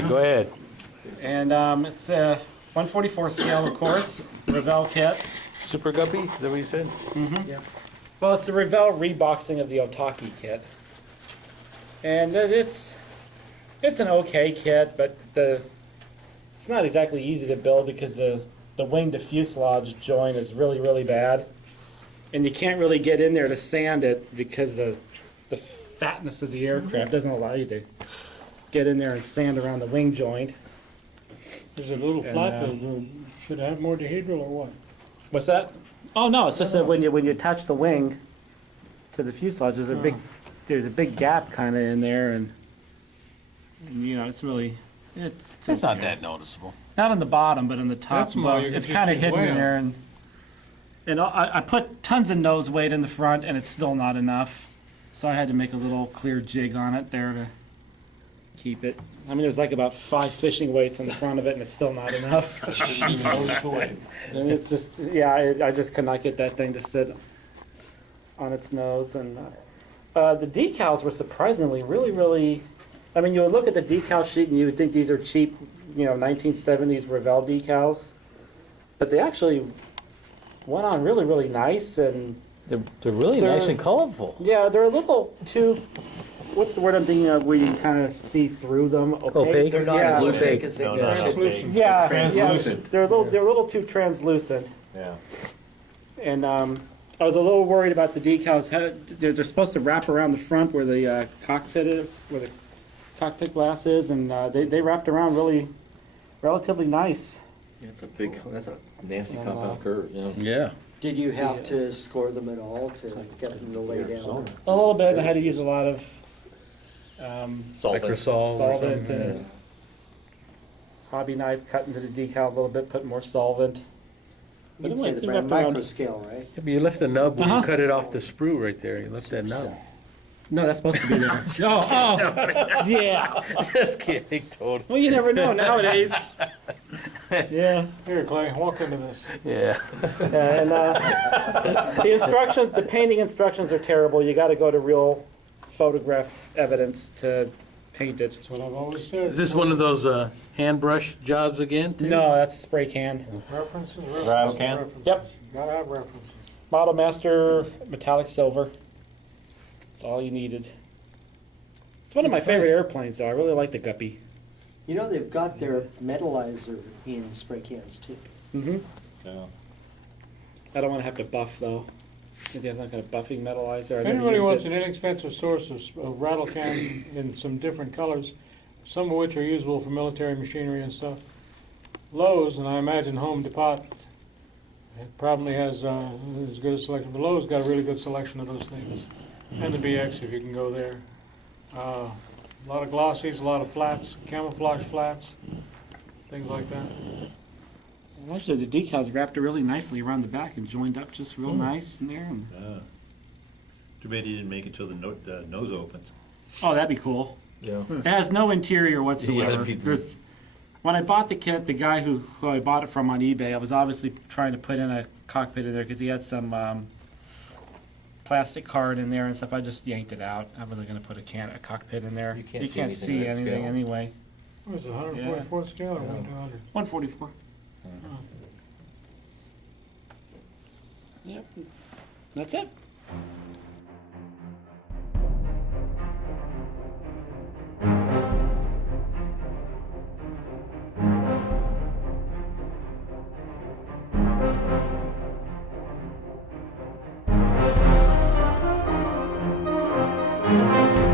right, go ahead. And it's a 144 scale, of course, Revell kit. Super Guppy, is that what you said? Mm-hmm. Yeah. Well, it's the Revell reboxing of the Otaki kit. And it's an okay kit, but it's not exactly easy to build because the wing to fuselage joint is really, really bad. And you can't really get in there to sand it because the fatness of the aircraft doesn't allow you to get in there and sand around the wing joint. Is it a little flat? Should it have more dehedral or what? What's that? Oh no, it's just that when you attach the wing to the fuselage, there's a big gap kind of in there, and you know it's really It's not that noticeable. not on the bottom, but on the top. That's small, you can It's just kind of see hidden way in up. there, and I put tons of nose weight in the front, and it's still not enough. So I had to make a little clear jig on it there to keep it. I mean, there's like about 5 fishing weights on the front of it, and it's still not enough. And it's just, yeah, I just could not get that thing to sit on its nose. And the decals were surprisingly really, really. I mean, you would look at the decal sheet and you would think these are cheap, 1970s Revell decals, but they actually went on really, really nice, and They're really nice and colorful. yeah, they're a little too. What's the word I'm thinking of? Where you kind of see through them. Opaque? They're not Yeah. as Opaque. opaque as they No, no, should translucent. be. Yeah, Translucent. yeah, they're a little too translucent. Yeah. And I was a little worried about the decals. They're supposed to wrap around the front where the cockpit is, where the cockpit glass is, and they wrapped around relatively nice. Yeah, that's a nasty compound curve, yeah. Yeah. Did you have to score them at all to get them to lay down? A little bit. I had to use a lot of Microsol. solvent and hobby knife, cut into the decal a little bit, put more solvent. But You'd it say went- the it brand wrapped around. micro scale, right? Yeah, but you left the nub when Uh-huh. you cut it off the sprue right there. You left that nub. So- No, that's supposed to be there. Yeah. Just kidding, totally. Well, you never know nowadays. Yeah. Here, Clay, walk into this. Yeah. And the instructions, the painting instructions are terrible. You got to go to real photograph evidence to paint it. That's what I've always said. Is this one of those hand brush jobs again, too? No, that's a spray can. References, Rattle references, can? references. Yep. You gotta have references. Model Master metallic silver. That's all you needed. It's one of my favorite airplanes, though. I really like the Guppy. You know, they've got their metalizer in spray cans too. Mm-hmm. Yeah. I don't want to have to buff, though. It's not got a buffing metalizer. I If never anybody used wants it. an inexpensive source of rattle can in some different colors, some of which are usable for military machinery and stuff, Lowe's, and I imagine Home Depot, it probably has as good a selection, but Lowe's got a really good selection of those things. And the BX, if you can go there. A lot of glossies, a lot of flats, camouflage flats, things like that. And actually, the decals wrapped really nicely around the back and joined up just real nice in there. And, Too bad you didn't make it till the nose opens. oh, that'd be cool. Yeah. It has no interior whatsoever. that'd be- There's, when I bought the kit, the guy who I bought it from on eBay, I was obviously trying to put in a cockpit in there because he had some plastic card in there and stuff. I just yanked it out. I wasn't going to put a cockpit in there. You can't see see anything at anything scale. anyway. What is it, 144th scale or 100? 144. Yep. That's it. Yeah.